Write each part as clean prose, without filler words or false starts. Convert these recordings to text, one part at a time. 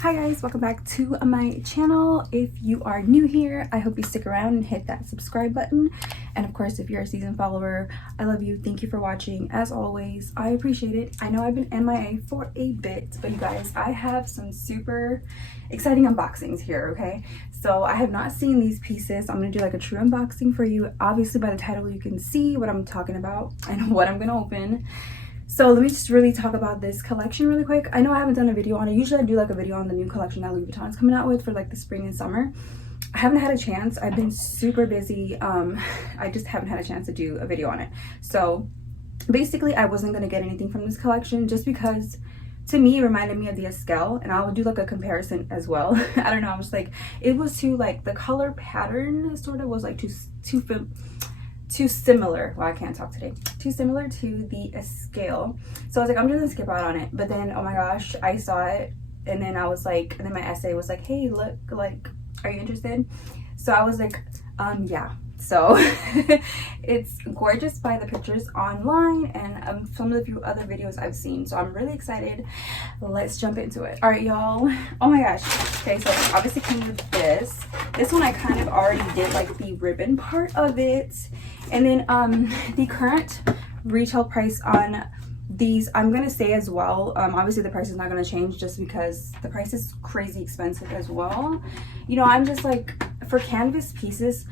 Hi guys, welcome back to my channel. If you are new here, I hope you stick around and hit that subscribe button. And of course, if you're a seasoned follower, I love you. Thank you for watching. As always, I appreciate it. I know I've been MIA for a bit, but you guys, I have some super exciting unboxings here, okay? So I have not seen these pieces. I'm gonna do like a true unboxing for you. Obviously by the title, you can see what I'm talking about and what I'm gonna open. So let me just really talk about this collection really quick. I know I haven't done a video on it. Usually I do like a video on the new collection that Louis Vuitton is coming out with for like the spring and summer. I haven't had a chance. I've been super busy. I just haven't had a chance to do a video on it. So basically I wasn't going to get anything from this collection just because to me it reminded me of the Estelle, and I would do like a comparison as well. I don't know, I was like, it was too like the color pattern sort of was like too similar. Well, I can't talk today. Too similar to the Estelle. So I was like, I'm just gonna skip out on it. But then, oh my gosh, I saw it, and then I was like, and then my essay was like, hey, look, like, are you interested? So I was like, yeah. So it's gorgeous by the pictures online and some of the few other videos I've seen. So I'm really excited. Let's jump into it. All right, y'all. Oh my gosh. Okay, so it obviously comes with this. This one I kind of already did like the ribbon part of it. And then the current retail price on these, I'm gonna say as well, obviously the price is not gonna change just because the price is crazy expensive as well. You know, I'm just like, for canvas pieces,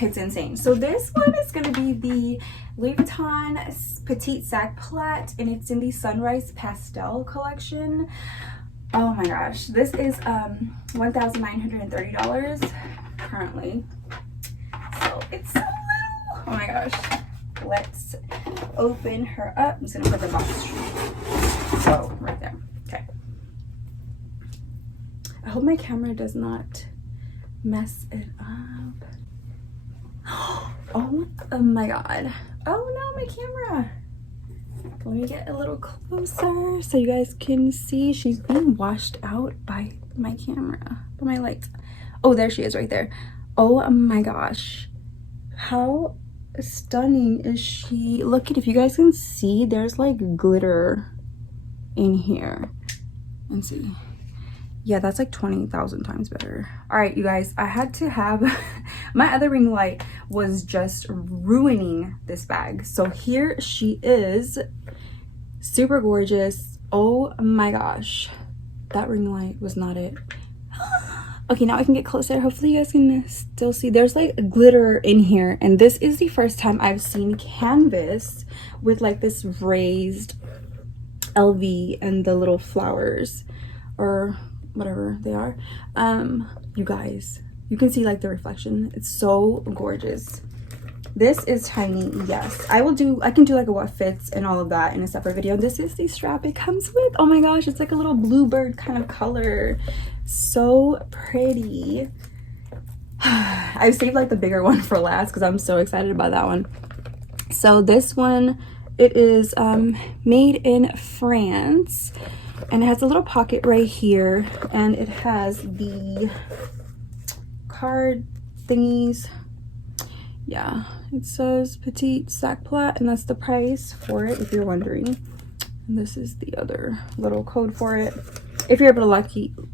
it's insane. So this one is going to be the Louis Vuitton Petite Sac Plat, and it's in the Sunrise Pastel collection. Oh my gosh, this is $1,930 currently. So it's so little. Oh my gosh. Let's open her up. I'm just gonna put the box so right there. Okay. I hope my camera does not mess it up. Oh my god. Oh no, my camera. Let me get a little closer so you guys can see. She's being washed out by my camera, by my light. Oh, there she is right there. Oh my gosh. How stunning is she? Look at, if you guys can see, there's like glitter in here. And see. Yeah, that's like 20,000 times better. All right, you guys, I had to have, my other ring light was just ruining this bag. So here she is, super gorgeous. Oh my gosh, that ring light was not it. Okay, now I can get closer. Hopefully you guys can still see. There's like glitter in here, and this is the first time I've seen canvas with like this raised LV and the little flowers, or whatever they are. You guys, you can see like the reflection. It's so gorgeous. This is tiny. Yes, I can do like a what fits and all of that in a separate video. This is the strap it comes with. Oh my gosh, it's like a little bluebird kind of color. So pretty. I saved like the bigger one for last because I'm so excited about that one. So this one, it is made in France. And it has a little pocket right here, and it has the card thingies. Yeah, it says Petite Sac Plat, and that's the price for it if you're wondering. And this is the other little code for it, if you're able to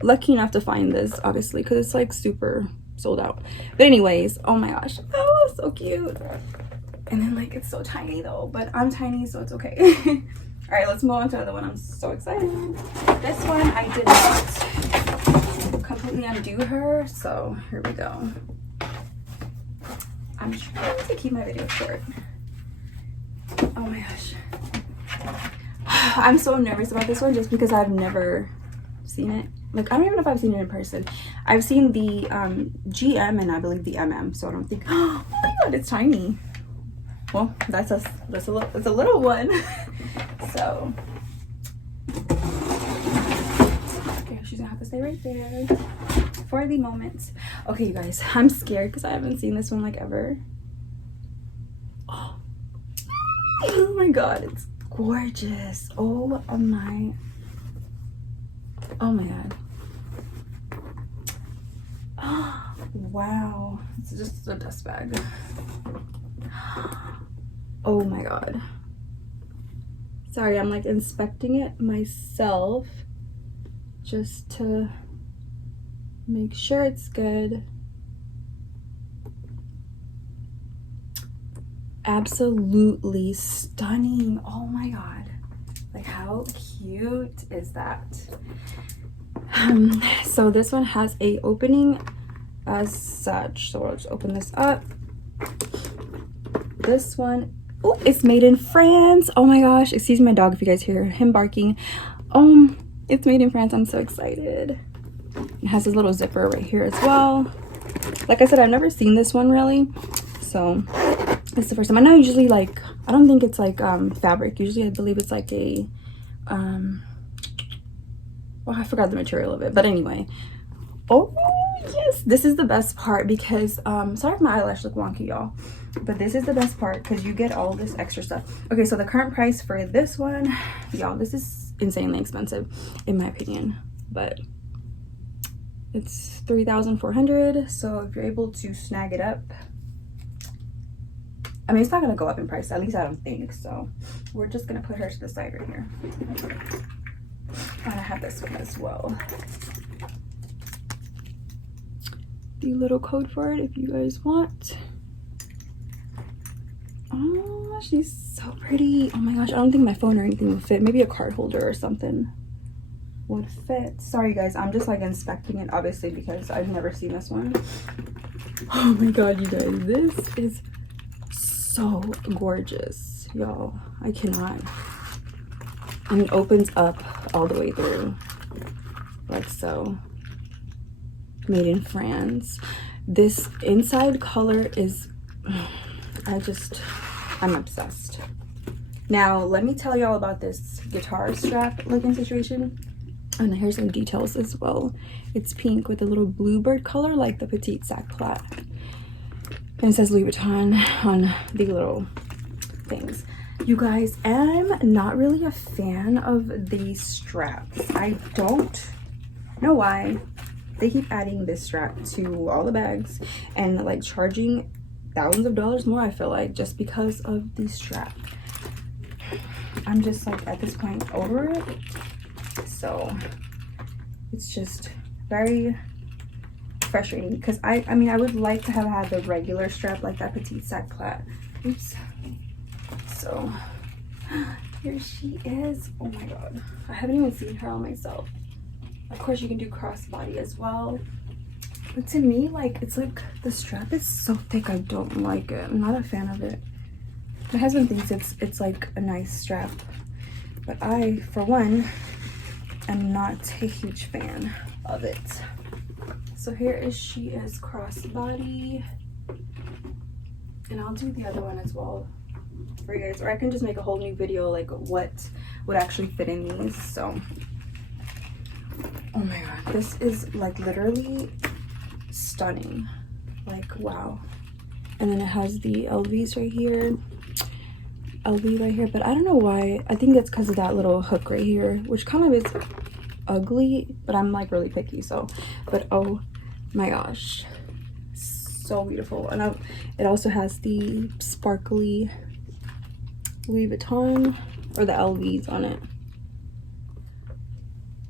lucky enough to find this, obviously, because it's like super sold out. But anyways, oh my gosh, oh, so cute. And then like it's so tiny though, but I'm tiny, so it's okay. All right, let's move on to the other one. I'm so excited. This one, I did not completely undo her, so here we go. I'm trying to keep my video short. Oh my gosh. I'm so nervous about this one just because I've never seen it. Like, I don't even know if I've seen it in person. I've seen the GM and I believe the MM, so I don't think, oh my god, it's tiny. Well, that's a little one. So, okay, she's gonna have to stay right there for the moment. Okay, you guys, I'm scared because I haven't seen this one like ever. Oh my god, it's gorgeous. Oh my god. Oh, wow, it's just a dust bag. Oh my god. Sorry, I'm like inspecting it myself just to make sure it's good. Absolutely stunning. Oh my god, like how cute is that? So this one has a opening as such, so I'll just open this up. This one, oh, it's made in France. Oh my gosh, excuse my dog if you guys hear him barking. It's made in France. I'm so excited. It has this little zipper right here as well. Like I said, I've never seen this one really, so it's the first time. I know usually, like, I don't think it's like fabric. Usually I believe it's like a well, I forgot the material of it, but anyway. Oh yes, this is the best part because sorry if my eyelash look wonky, y'all, but this is the best part because you get all this extra stuff. Okay, so the current price for this one, y'all, this is insanely expensive in my opinion, but it's $3,400. So if you're able to snag it up, I mean, it's not gonna go up in price, at least I don't think so. We're just gonna put her to the side right here. And I have this one as well, the little code for it if you guys want. Oh, she's so pretty. Oh my gosh, I don't think my phone or anything will fit. Maybe a card holder or something would fit. Sorry guys, I'm just like inspecting it obviously because I've never seen this one. Oh my god, you guys, this is so gorgeous, y'all. I cannot. And it opens up all the way through, like so. Made in France. This inside color is, I'm obsessed. Now let me tell y'all about this guitar strap looking situation, and here's some details as well. It's pink with a little bluebird color like the Petite sac plat, and it says Louis Vuitton on the little things. You guys, I'm not really a fan of these straps. I don't know why they keep adding this strap to all the bags and like charging thousands of dollars more, I feel like, just because of the strap. I'm just like at this point over it, so it's just very frustrating because I mean I would like to have had the regular strap like that Petite sac plat. Oops. So here she is. Oh my god, I haven't even seen her on myself. Of course you can do crossbody as well, but to me, like, it's like the strap is so thick. I don't like it. I'm not a fan of it. My husband thinks it's like a nice strap, but I, for one, am not a huge fan of it. So here she is crossbody, and I'll do the other one as well for you guys, or I can just make a whole new video like what would actually fit in these. So oh my god, this is like literally stunning, like wow. And then it has the LVs right here, LV right here, but I don't know why. I think it's because of that little hook right here, which kind of is ugly, but I'm like really picky, so. But oh my gosh, so beautiful. And it also has the sparkly Louis Vuitton, or the LVs on it.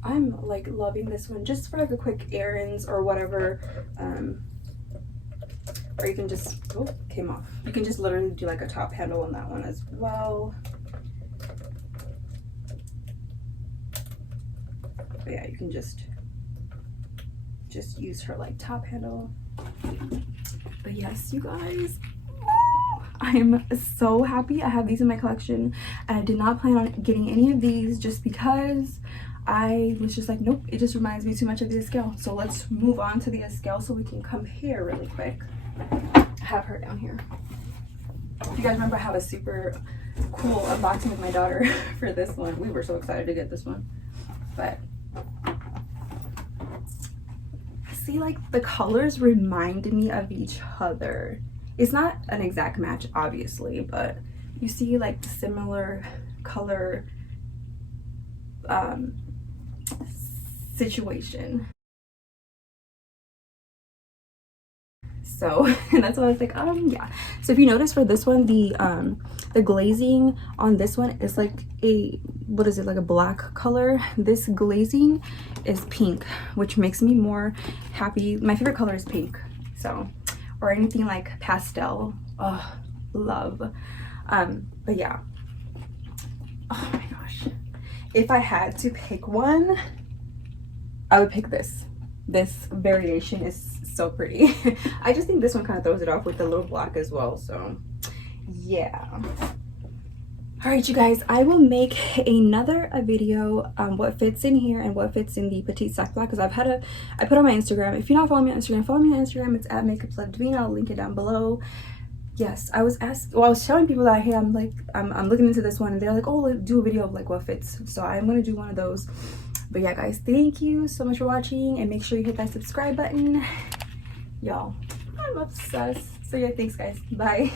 I'm like loving this one just for like a quick errands or whatever, or you can just, oh, came off. You can just literally do like a top handle on that one as well. But yeah, you can just use her like top handle. But yes, you guys, I am so happy I have these in my collection, and I did not plan on getting any of these just because I was just like, nope, it just reminds me too much of the Escale. So let's move on to the Escale so we can compare really quick. I have her down here. If you guys remember, I have a super cool unboxing with my daughter for this one. We were so excited to get this one. But see, like the colors remind me of each other. It's not an exact match, obviously, but you see like the similar color situation. So that's why I was like, yeah. So if you notice for this one, the glazing on this one is like a, what is it, like a black color. This glazing is pink, which makes me more happy. My favorite color is pink, so, or anything like pastel. Oh, love. But yeah, oh my gosh, if I had to pick one, I would pick this. This variation is so pretty. I just think this one kind of throws it off with the little black as well. So yeah. All right, you guys, I will make another video what fits in here and what fits in the Petite sack black, because I put on my Instagram. If you're not following me on Instagram, follow me on Instagram. It's at makeup/Davina. I'll link it down below. Yes, I was telling people that, hey, I'm looking into this one, and they're like, oh, let's do a video of like what fits. So I'm gonna do one of those. But yeah, guys, thank you so much for watching, and make sure you hit that subscribe button. Y'all, I'm obsessed. So yeah, thanks guys, bye.